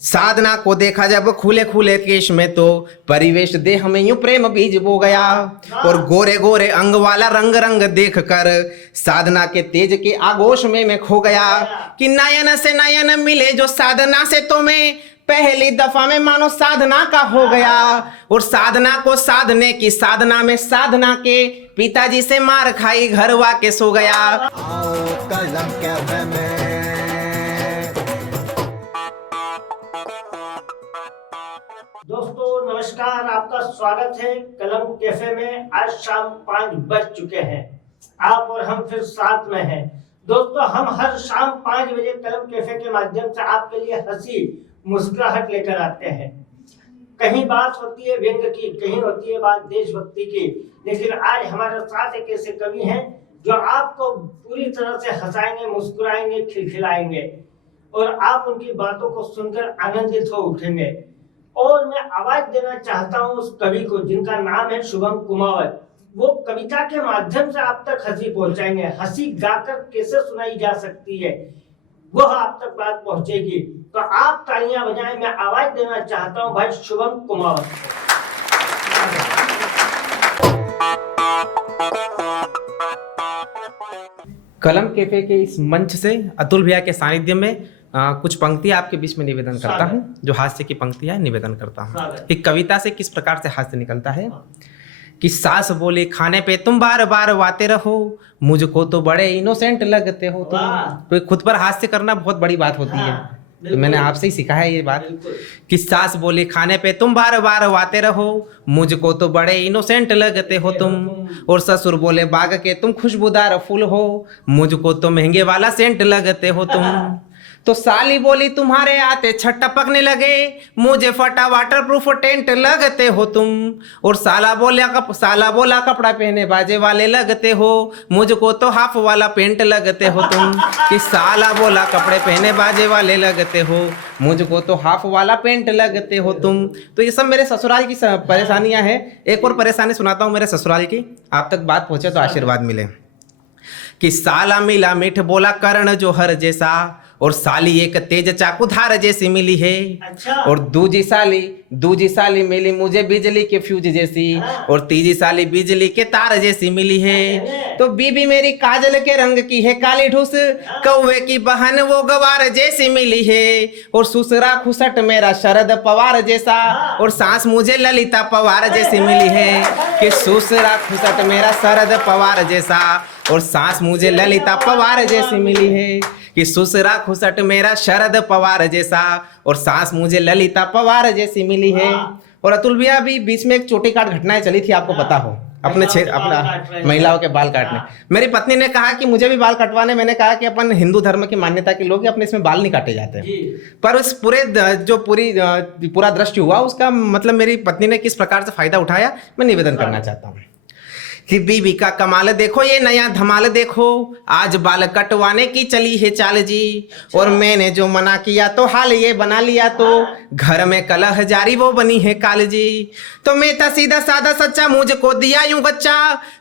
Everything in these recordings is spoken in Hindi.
साधना को देखा जब खुले खुले केश में तो परिवेश देह में यूं प्रेम बीज बो गया। और गोरे गोरे अंग वाला रंग रंग देख कर साधना के तेज के आगोश में मैं खो गया। कि नयन से नयन मिले जो साधना से तो मैं पहली दफा में मानो साधना का हो गया। और साधना को साधने की साधना में साधना के पिताजी से मार खाई घर वाके सो गया। कलम कैफे में दोस्तों नमस्कार, आपका स्वागत है कलम कैफे में। आज शाम 5 बज चुके हैं, आप और हम फिर साथ में हैं। दोस्तों हम हर शाम 5 बजे कलम कैफे के माध्यम से आपके लिए हंसी मुस्कुराहट लेकर आते हैं। कहीं बात होती है व्यंग की, कहीं होती है बात देशभक्ति की, लेकिन आज हमारे साथ एक ऐसे कवि हैं जो आपको पूरी तरह से हंसाएंगे, मुस्कुराएंगे, खिलखिलाएंगे और आप उनकी बातों को सुनकर आनंदित हो उठेंगे। और मैं आवाज देना चाहता हूं उस कवि को जिनका नाम है शुभम कुमावत। वो कविता के माध्यम से आप तक हंसी पहुंचाएंगे। हंसी गाकर कैसे सुनाई जा सकती है वो आप तक बात पहुंचेगी। तो आप तालियां बजाएं। मैं आवाज देना चाहता हूं भाई शुभम कुमावत। कलम कैफे के इस मंच से अतुल भैया के सानिध्य में कुछ पंक्तियां आपके बीच में निवेदन करता हूं, जो हास्य की पंक्तियां निवेदन करता हूं। एक कविता से किस प्रकार से हास्य निकलता है कि सास बोले खाने पे तुम बार बार वाते रहो, मुझको तो बड़े इनोसेंट लगते हो तुम। तो खुद पर हास्य करना बहुत बड़ी बात होती है, तो मैंने आपसे ही सीखा है ये बात कि सास बोले खाने पे तुम बार बार वाते रहो, मुझको तो बड़े इनोसेंट लगते हो तुम। और ससुर बोले बाग के तुम खुशबूदार फूल हो, मुझको तो महंगे वाला सेंट लगते हो तुम। तो साली बोली तुम्हारे आते छत टपकने लगे, मुझे फटा वाटर प्रूफ टेंट लगते हो तुम। और साला बोला कपड़ा पहने बाजे वाले लगते हो, मुझको तो हाफ वाला पेंट लगते हो तुम। कि साला बोला कपड़े पहने बाजे वाले लगते हो, मुझको तो हाफ वाला पेंट लगते हो तुम। तो ये सब मेरे ससुराल की परेशानियां हैं। एक और परेशानी सुनाता हूँ मेरे ससुराल की, आप तक बात पहुंचे तो आशीर्वाद मिले। कि साला मिला मीठ बोला कर्ण जोहर जैसा, और साली एक तेज चाकूधार जैसी मिली है। अच्छा। और दूजी साली मिली मुझे बिजली के फ्यूज जैसी, और तीजी साली बिजली के तार जैसी मिली है। तो बीबी मेरी काजल के रंग की है काली ढूस, कौवे की बहन वो गवार जैसी मिली है। और ससुरा खुसट मेरा शरद पवार जैसा, और सास मुझे ललिता पवार जैसी मिली है। कि ससुरा खुसट मेरा शरद पवार जैसा, और सास मुझे ललिता पवार जैसी मिली है। कि ससुरा खुसट मेरा शरद पवार जैसा, और सास मुझे ललिता पवार जैसी मिली है। और अतुल भैया भी बीच में एक चोटी काट घटनाएं चली थी, आपको पता हो, अपना महिलाओं के बाल काटने। मेरी पत्नी ने कहा कि मुझे भी बाल कटवाने। मैंने कहा कि अपन हिंदू धर्म की मान्यता के लोग अपने इसमें बाल नहीं काटे जाते हैं। पर उस पूरा दृश्य हुआ उसका मतलब मेरी पत्नी ने किस प्रकार से फायदा उठाया, मैं निवेदन करना चाहता हूँ। कि बीबी का कमाल देखो, ये नया धमाल देखो, आज बाल कटवाने की चली है चाल जी। और मैंने जो मना किया तो हाल ये बना लिया, तो घर में कलह जारी वो बनी है काल जी। तो मैं था सीधा साधा सच्चा, मुझको दिया यूं बच्चा,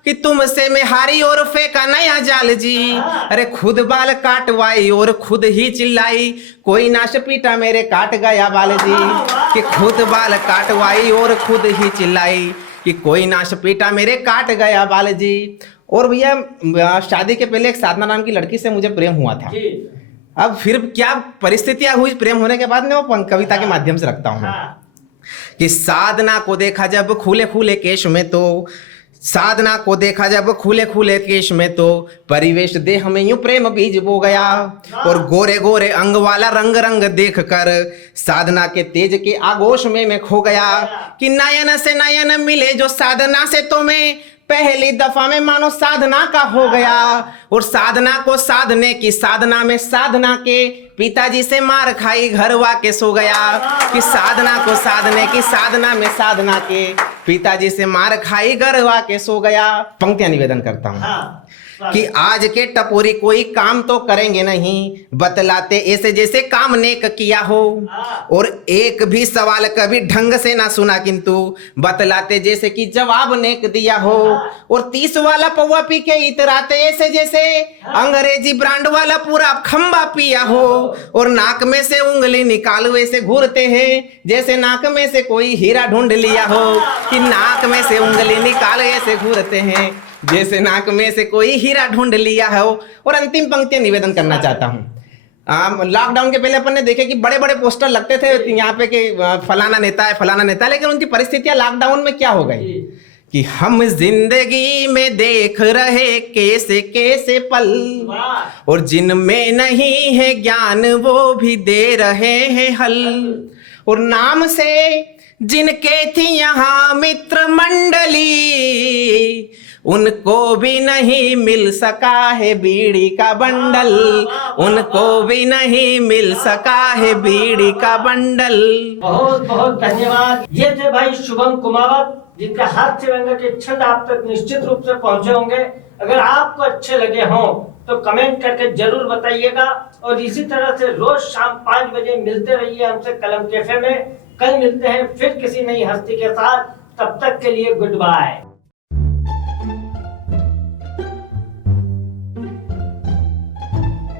कि तुमसे मैं हारी और फेंका नया जाल जी। अरे खुद बाल काटवाई और खुद ही चिल्लाई, कोई नाश पीटा मेरे काट गया बाल जी। कि खुद बाल काटवाई और खुद ही चिल्लाई, कि कोई नाश पीटा मेरे काट गया बाल जी। और भैया शादी के पहले एक साधना नाम की लड़की से मुझे प्रेम हुआ था। अब फिर क्या परिस्थितियां हुई प्रेम होने के बाद में, वो कविता के माध्यम से रखता हूँ। कि साधना को देखा जब खुले खुले केश में तो साधना को देखा जब खुले खुले केश में तो परिवेश देह में यूं प्रेम बीज बो गया। और गोरे गोरे अंग वाला रंग रंग देख कर साधना के तेज के आगोश में मैं खो गया। कि नयन से नयन मिले जो साधना से तो मैं पहली दफा में मानो साधना का हो गया। और साधना को साधने की साधना में साधना के पिताजी से मार खाई घर वाके सो गया। कि साधना को साधने की साधना में साधना के पिताजी से मार खाई घर वाके सो गया। पंक्तियां निवेदन करता हूँ। कि आज के टपोरी कोई काम तो करेंगे नहीं, बतलाते ऐसे जैसे काम नेक किया हो, और एक भी सवाल कभी ढंग से ना सुना किंतु बतलाते जैसे कि जवाब नेक दिया हो, और 30 वाला पौवा पी के इतराते ऐसे जैसे अंग्रेजी ब्रांड वाला पूरा खंबा पिया हो, और नाक में से उंगली निकाल वैसे घूरते हैं जैसे नाक में से कोई हीरा ढूंढ लिया हो, कि नाक में से उंगली निकाल ऐसे घूरते हैं जैसे नाक में से कोई हीरा ढूंढ लिया हो। और अंतिम पंक्ति निवेदन करना चाहता हूँ। लॉकडाउन के पहले अपन ने देखे कि बड़े बड़े पोस्टर लगते थे यहाँ पे कि फलाना नेता है फलाना नेता है, लेकिन उनकी परिस्थितियां लॉकडाउन में क्या हो गई कि हम जिंदगी में देख रहे कैसे कैसे पल, और जिनमें नहीं है ज्ञान वो भी दे रहे हैं हल, और नाम से जिनके थी यहाँ मित्र मंडली उनको भी नहीं मिल सका है बीड़ी का बंडल, उनको भी नहीं मिल सका है बीड़ी का बंडल। बहुत बहुत धन्यवाद। ये थे भाई शुभम कुमावत, जिनके हास्य व्यंग के छंद आप तक निश्चित रूप से पहुंचे होंगे। अगर आपको अच्छे लगे हों तो कमेंट करके जरूर बताइएगा, और इसी तरह से रोज शाम 5 बजे मिलते रहिए हमसे कलम कैफे में। कल मिलते हैं फिर किसी नई हस्ती के साथ, तब तक के लिए गुड बाय।